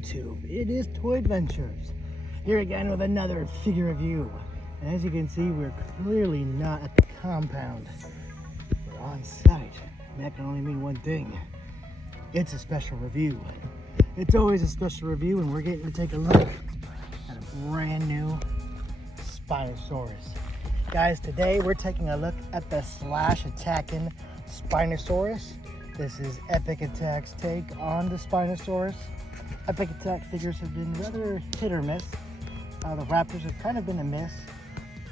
YouTube. It is Toy Adventures. Here again with another figure review. And as you can see, we're clearly not at the compound. We're on site. And that can only mean one thing. It's a special review. It's always a special review, and we're getting to take a look at a brand new Spinosaurus. Guys, today we're taking a look at the slash attacking Spinosaurus. This is Epic Attack's take on the Spinosaurus. Epic Attack figures have been rather hit or miss. The Raptors have kind of been a miss,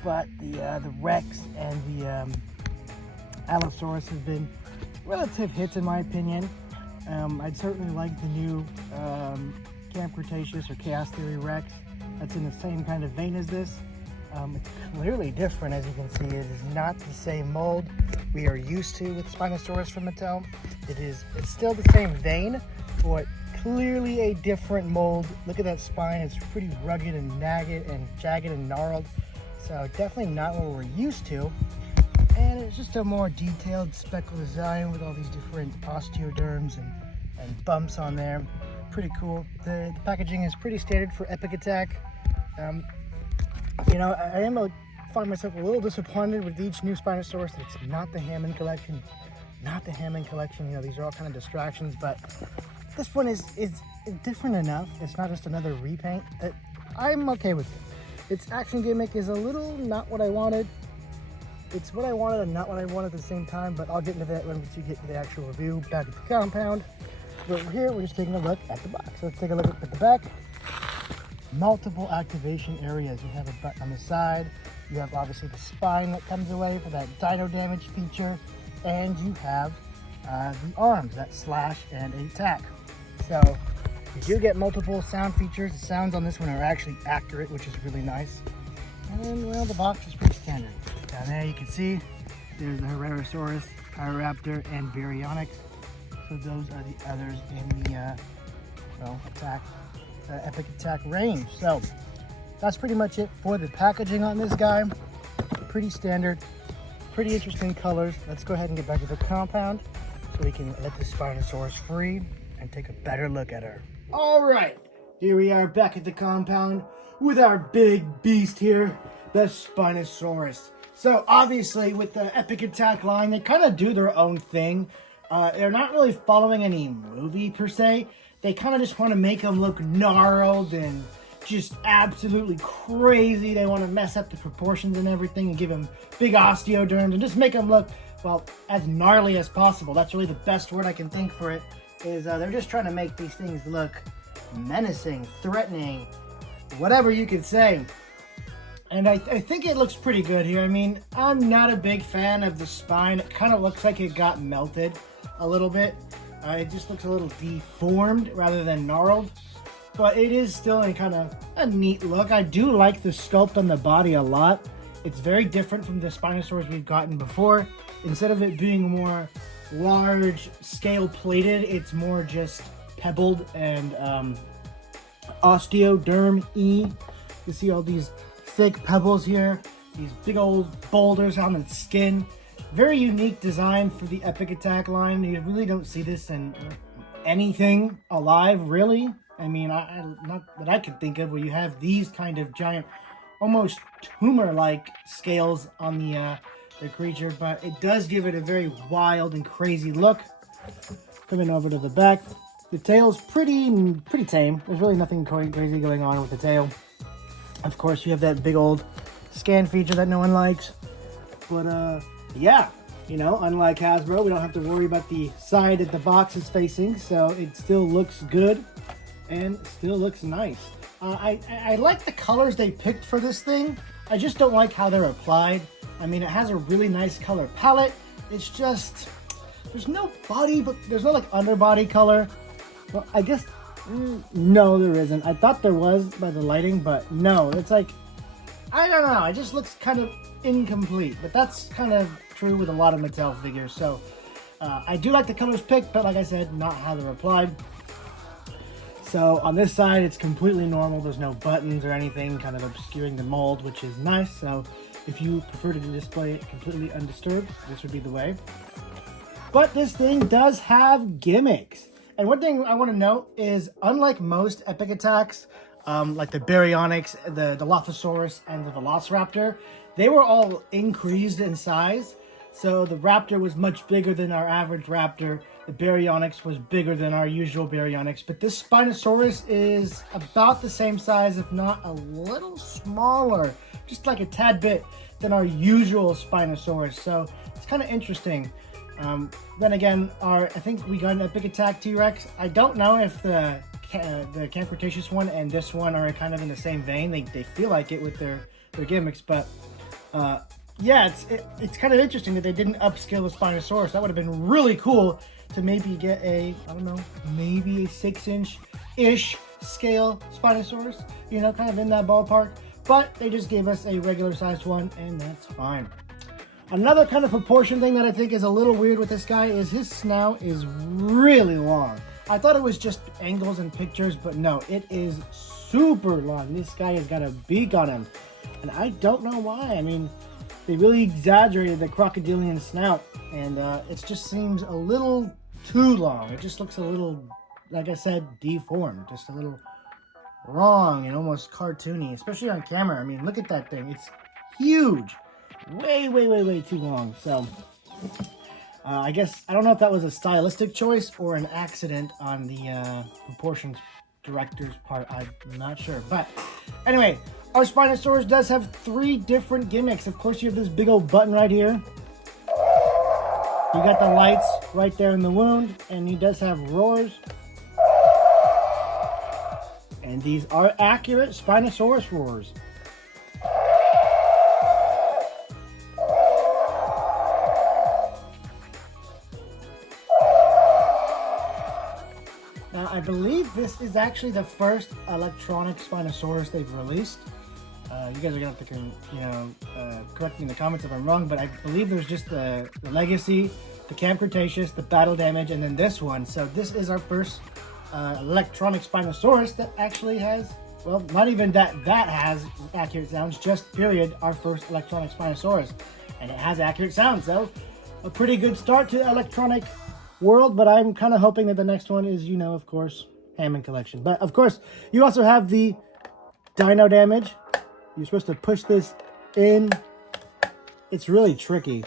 but the Rex and the Allosaurus have been relative hits in my opinion. I'd certainly like the new Camp Cretaceous or Chaos Theory Rex. That's in the same kind of vein as this. It's clearly different, as you can see. It is not the same mold we are used to with Spinosaurus from Mattel. It's still the same vein, but clearly a different mold. Look at that spine. It's pretty rugged and jagged and gnarled. So definitely not what we're used to. And it's just a more detailed speckle design with all these different osteoderms and bumps on there. Pretty cool. The packaging is pretty standard for Epic Attack. You know, I find myself a little disappointed with each new Spinosaurus that it's not the Hammond collection. Not the Hammond collection. You know, these are all kind of distractions, but this one is different enough. It's not just another repaint that I'm okay with it. Its action gimmick is a little not what I wanted. It's what I wanted and not what I wanted at the same time, but I'll get into that when we get to the actual review back at the compound. But here we're just taking a look at the box. So let's take a look at the back. Multiple activation areas. You have a button on the side. You have obviously the spine that comes away for that dino damage feature, and you have the arms, that slash and attack. So you do get multiple sound features. The sounds on this one are actually accurate, which is really nice. And well, the box is pretty standard. Down there you can see there's the Herrerasaurus, Pyroraptor, and Baryonyx. So those are the others in the Epic Attack range. So that's pretty much it for the packaging on this guy. Pretty standard, pretty interesting colors. Let's go ahead and get back to the compound so we can let the Spinosaurus free and take a better look at her. All right, here we are back at the compound with our big beast here, the Spinosaurus. So obviously with the Epic Attack line, they kind of do their own thing. They're not really following any movie per se. They kind of just want to make them look gnarled and just absolutely crazy. They want to mess up the proportions and everything and give them big osteoderms and just make them look, well, as gnarly as possible. That's really the best word I can think for it, is they're just trying to make these things look menacing, threatening, whatever you could say. And I think it looks pretty good here. I mean, I'm not a big fan of the spine. It kind of looks like it got melted a little bit. It just looks a little deformed rather than gnarled, but it is still in kind of a neat look. I do like the sculpt on the body a lot. It's very different from the Spinosaurs we've gotten before. Instead of it being more large scale plated, it's more just pebbled and osteoderm-y. You see all these thick pebbles here, these big old boulders on its skin. Very unique design for the Epic Attack line. You really don't see this in anything alive, really. I mean, not that I could think of, where you have these kind of giant, almost tumor-like scales on the creature, but it does give it a very wild and crazy look. Coming over to the back, the tail's pretty tame. There's really nothing crazy going on with the tail. Of course, you have that big old scan feature that no one likes, but yeah, you know, unlike Hasbro, we don't have to worry about the side that the box is facing, so it still looks good and still looks nice. I like the colors they picked for this thing. I just don't like how they're applied. I mean, it has a really nice color palette. It's just, there's no body, but there's no like underbody color. Well, I guess, no, there isn't. I thought there was by the lighting, but no, it's like, I don't know, it just looks kind of incomplete, but that's kind of true with a lot of Mattel figures. So I do like the colors picked, but like I said, not how they're applied. So on this side, it's completely normal. There's no buttons or anything kind of obscuring the mold, which is nice. So if you prefer to display it completely undisturbed, this would be the way. But this thing does have gimmicks. And one thing I want to note is, unlike most epic attacks, like the Baryonyx, the Dilophosaurus, and the Velociraptor, they were all increased in size. So the Raptor was much bigger than our average Raptor. The Baryonyx was bigger than our usual Baryonyx. But this Spinosaurus is about the same size, if not a little smaller, just like a tad bit than our usual Spinosaurus. So it's kind of interesting. Then again, I think we got an epic attack T-Rex. I don't know if the Camp Cretaceous one and this one are kind of in the same vein. They feel like it with their gimmicks, but yeah, it's kind of interesting that they didn't upscale the Spinosaurus. That would have been really cool to maybe get a, I don't know, maybe a 6-inch-ish scale Spinosaurus, you know, kind of in that ballpark. But they just gave us a regular sized one, and that's fine. Another kind of proportion thing that I think is a little weird with this guy is his snout is really long. I thought it was just angles and pictures, but no, it is super long. This guy has got a beak on him, and I don't know why. I mean, they really exaggerated the crocodilian snout, and it just seems a little too long. It just looks a little, like I said, deformed, just a little wrong and almost cartoony, especially on camera. I mean, look at that thing. It's huge. Way too long. So I guess I don't know if that was a stylistic choice or an accident on the proportions director's part. I'm not sure, but anyway, our Spinosaurus does have 3 different gimmicks. Of course, you have this big old button right here. You got the lights right there in the wound, and he does have roars. And these are accurate Spinosaurus roars. Now, I believe this is actually the first electronic Spinosaurus they've released. You guys are going to have to, correct me in the comments if I'm wrong, but I believe there's just the Legacy, the Camp Cretaceous, the Battle Damage, and then this one. So this is our first electronic Spinosaurus that actually has, well, not even that has accurate sounds, just period, our first electronic Spinosaurus. And it has accurate sounds, so a pretty good start to electronic world, but I'm kind of hoping that the next one is, you know, of course, Hammond Collection. But of course, you also have the Dino Damage. You're supposed to push this in. It's really tricky.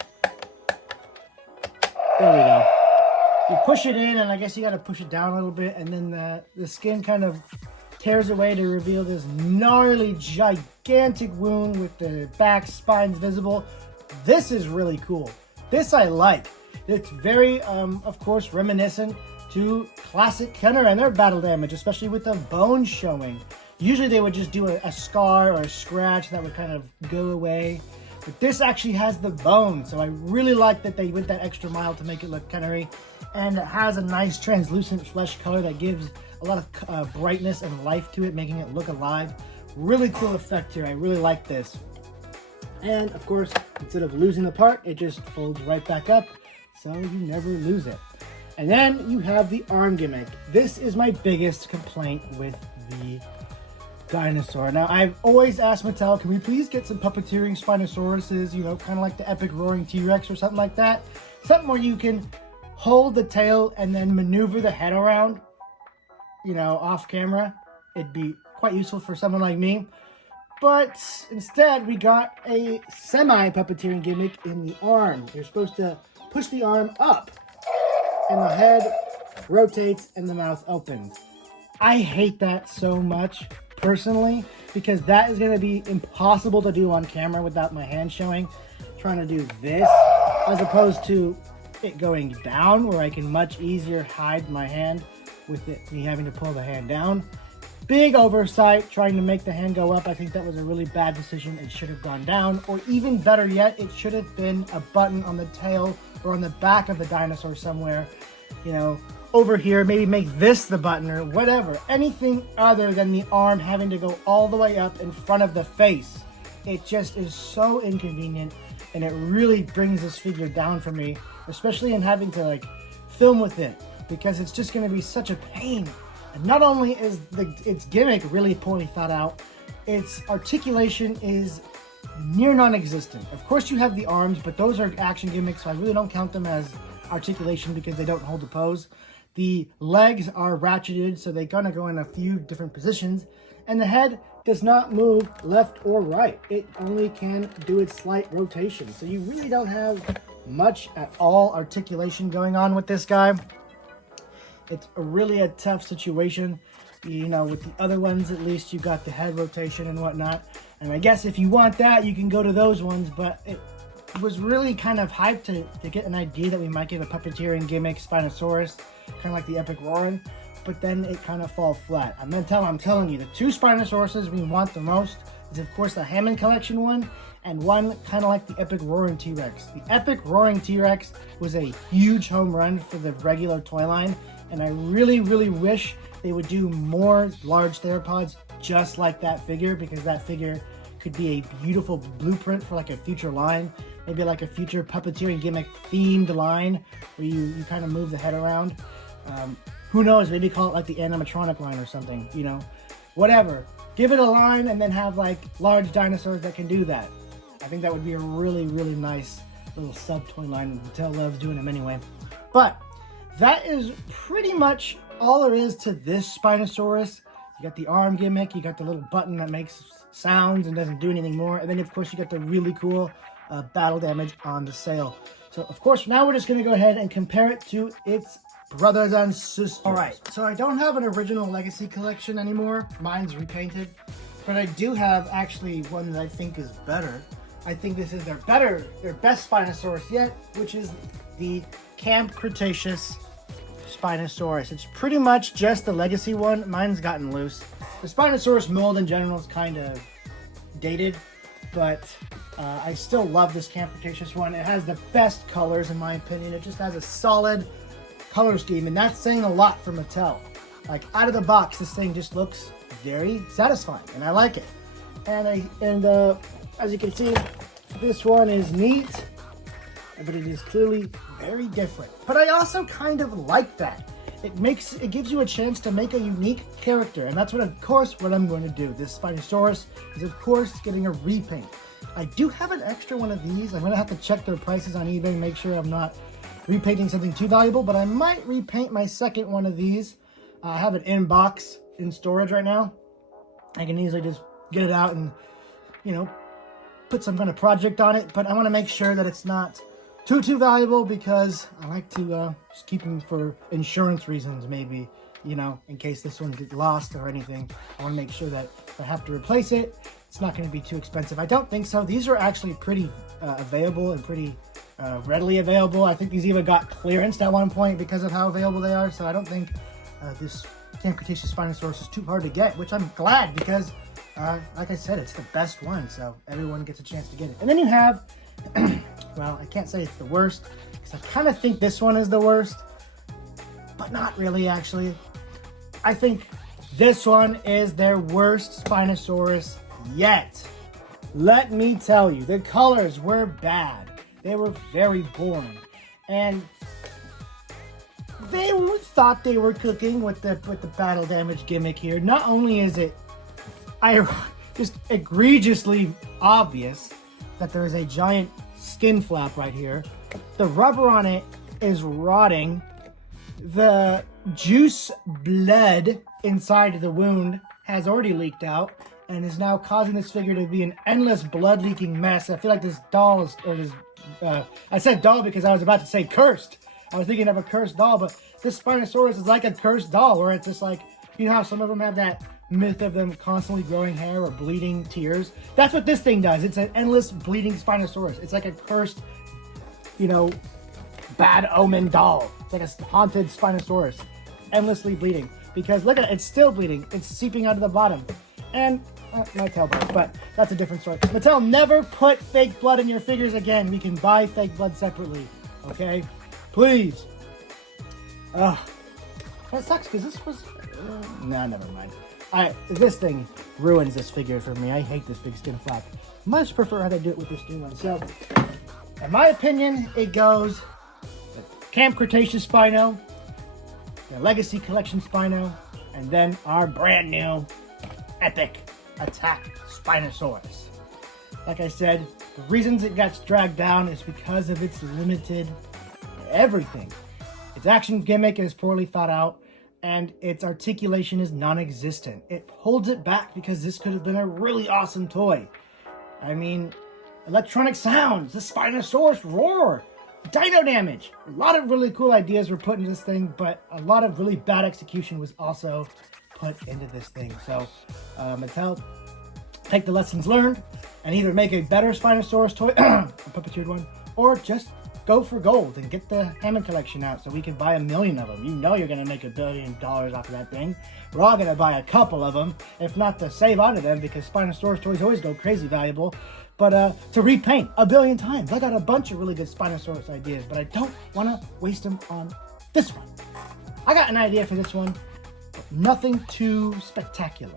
There we go. You push it in, and I guess you got to push it down a little bit, and then the skin kind of tears away to reveal this gnarly, gigantic wound with the back spines visible. This is really cool. This I like. It's very, of course, reminiscent to classic Kenner and their Battle Damage, especially with the bones showing. Usually they would just do a scar or a scratch that would kind of go away. But this actually has the bone, so I really like that they went that extra mile to make it look Kennery. And it has a nice translucent flesh color that gives a lot of brightness and life to it, making it look alive. Really cool effect here. I really like this. And of course, instead of losing the part, it just folds right back up, so you never lose it. And then you have the arm gimmick. This is my biggest complaint with the Dinosaur. Now, I've always asked Mattel, can we please get some puppeteering Spinosauruses, you know, kind of like the epic roaring T-Rex or something like that. Something where you can hold the tail and then maneuver the head around, you know, off camera. It'd be quite useful for someone like me. But instead, we got a semi-puppeteering gimmick in the arm. You're supposed to push the arm up, and the head rotates and the mouth opens. I hate that so much, personally, because that is going to be impossible to do on camera without my hand showing. Trying to do this, as opposed to it going down, where I can much easier hide my hand with me having to pull the hand down. Big oversight trying to make the hand go up. I think that was a really bad decision. It should have gone down, or even better yet, it should have been a button on the tail or on the back of the dinosaur somewhere, you know, over here. Maybe make this the button or whatever. Anything other than the arm having to go all the way up in front of the face. It just is so inconvenient, and it really brings this figure down for me, especially in having to like film with it, because it's just going to be such a pain. And not only is its gimmick really poorly thought out, its articulation is near non-existent. Of course you have the arms, but those are action gimmicks, so I really don't count them as articulation because they don't hold the pose. The legs are ratcheted, so they're gonna go in a few different positions. And the head does not move left or right. It only can do its slight rotation. So you really don't have much at all articulation going on with this guy. It's really a tough situation. You know, with the other ones, at least you got the head rotation and whatnot. And I guess if you want that, you can go to those ones. But it was really kind of hyped to get an idea that we might get a puppeteering gimmick Spinosaurus, kind of like the Epic Roaring. But then it kind of falls flat. I'm telling you, the two Spinosauruses we want the most is, of course, the Hammond Collection one, and one kind of like the Epic Roaring T-Rex. The Epic Roaring T-Rex was a huge home run for the regular toy line, and I really, really wish they would do more large theropods just like that figure, because that figure could be a beautiful blueprint for like a future line, maybe like a future puppeteering gimmick themed line where you kind of move the head around. Who knows, maybe call it like the animatronic line or something, you know, whatever. Give it a line and then have like large dinosaurs that can do that. I think that would be a really, really nice little sub-toy line. Mattel loves doing them anyway. But that is pretty much all there is to this Spinosaurus. You got the arm gimmick, you got the little button that makes sounds and doesn't do anything more. And then of course you got the really cool battle damage on the sail. So of course now we're just gonna go ahead and compare it to its brothers and sisters. All right, so I don't have an original Legacy collection anymore. Mine's repainted, but I do have actually one that I think is better. I think this is their best Spinosaurus yet, which is the Camp Cretaceous Spinosaurus. It's pretty much just the Legacy one. Mine's gotten loose. The Spinosaurus mold in general is kind of dated, but I still love this Camp Cretaceous one. It has the best colors in my opinion. It just has a solid color scheme, and that's saying a lot for Mattel. Like out of the box, this thing just looks very satisfying, and I like it. And as you can see, this one is neat, but it is clearly very different. But I also kind of like that. It gives you a chance to make a unique character, and that's what, of course, what I'm going to do. This Spinosaurus is, of course, getting a repaint. I do have an extra one of these. I'm going to have to check their prices on eBay and make sure I'm not repainting something too valuable, but I might repaint my second one of these. I have it in box in storage right now. I can easily just get it out and, you know, put some kind of project on it, but I want to make sure that it's not too valuable, because I like to just keep them for insurance reasons, maybe, you know, in case this one gets lost or anything. I want to make sure that if I have to replace it, it's not going to be too expensive. I don't think so. These are actually pretty available and pretty readily available. I think these even got clearanced at one point because of how available they are, so I don't think this Camp Cretaceous Spinosaurus is too hard to get, which I'm glad, because like I said, it's the best one, so everyone gets a chance to get it. And then you have, well, I can't say it's the worst, because I kind of think this one is the worst, but not really, actually. I think this one is their worst Spinosaurus yet. Let me tell you, the colors were bad. They were very boring, and they thought they were cooking with the battle damage gimmick here. Not only is it just egregiously obvious that there is a giant skin flap right here, the rubber on it is rotting, the juice blood inside the wound has already leaked out and is now causing this figure to be an endless blood leaking mess. I feel like this doll is, I said doll because I was about to say cursed. I was thinking of a cursed doll, but this Spinosaurus is like a cursed doll, where it's just like, you know how some of them have that myth of them constantly growing hair or bleeding tears? That's what this thing does. It's an endless bleeding Spinosaurus. It's like a cursed, you know, bad omen doll. It's like a haunted Spinosaurus, endlessly bleeding. Because look at it, it's still bleeding. It's seeping out of the bottom. And my tailbone, but that's a different story. Mattel, never put fake blood in your figures again. We can buy fake blood separately, okay? Please. That sucks, because this was... nah, never mind. This thing ruins this figure for me. I hate this big skin flap. Much prefer how they do it with this new one. So, in my opinion, it goes the Camp Cretaceous Spino, the Legacy Collection Spino, and then our brand new Epic Attack Spinosaurus. Like I said, the reasons it got dragged down is because of its limited everything. Its action gimmick is poorly thought out, and its articulation is non-existent. It holds it back because this could have been a really awesome toy. I mean, electronic sounds, the Spinosaurus roar, dino damage. A lot of really cool ideas were put into this thing, but a lot of really bad execution was also put into this thing. So Mattel, take the lessons learned and either make a better Spinosaurus toy, a puppeteered one, or just go for gold and get the Hammond collection out so we can buy 1 million of them. You know you're going to make $1 billion off of that thing. We're all going to buy a couple of them, if not to save out of them, because Spinosaurus toys always go crazy valuable. But to repaint 1 billion times. I got a bunch of really good Spinosaurus ideas, but I don't want to waste them on this one. I got an idea for this one, but nothing too spectacular.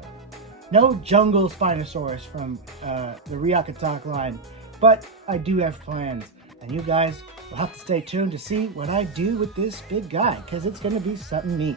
No jungle Spinosaurus from the Ryakatak line, but I do have plans. And you guys will have to stay tuned to see what I do with this big guy, because it's going to be something neat.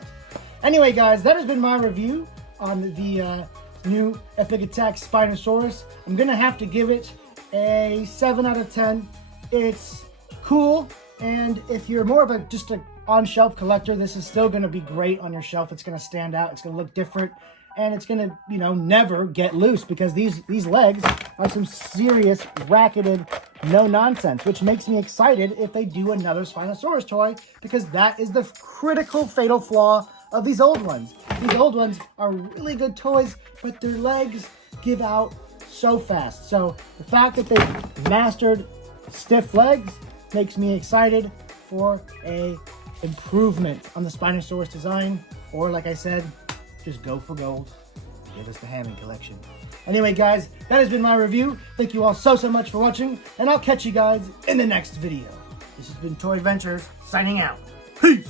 Anyway, guys, that has been my review on the new Epic Attack Spinosaurus. I'm going to have to give it a 7 out of 10. It's cool, and if you're more of just a on-shelf collector, this is still going to be great on your shelf. It's going to stand out. It's going to look different. And it's going to, never get loose, because these legs are some serious racketed no-nonsense, which makes me excited if they do another Spinosaurus toy, because that is the critical fatal flaw of these old ones. These old ones are really good toys, but their legs give out so fast. So the fact that they mastered stiff legs makes me excited for a improvement on the Spinosaurus design, or like I said, just go for gold. Give us the Hammond collection. Anyway, guys, that has been my review. Thank you all so much for watching, and I'll catch you guys in the next video. This has been Toy Adventures, signing out. Peace!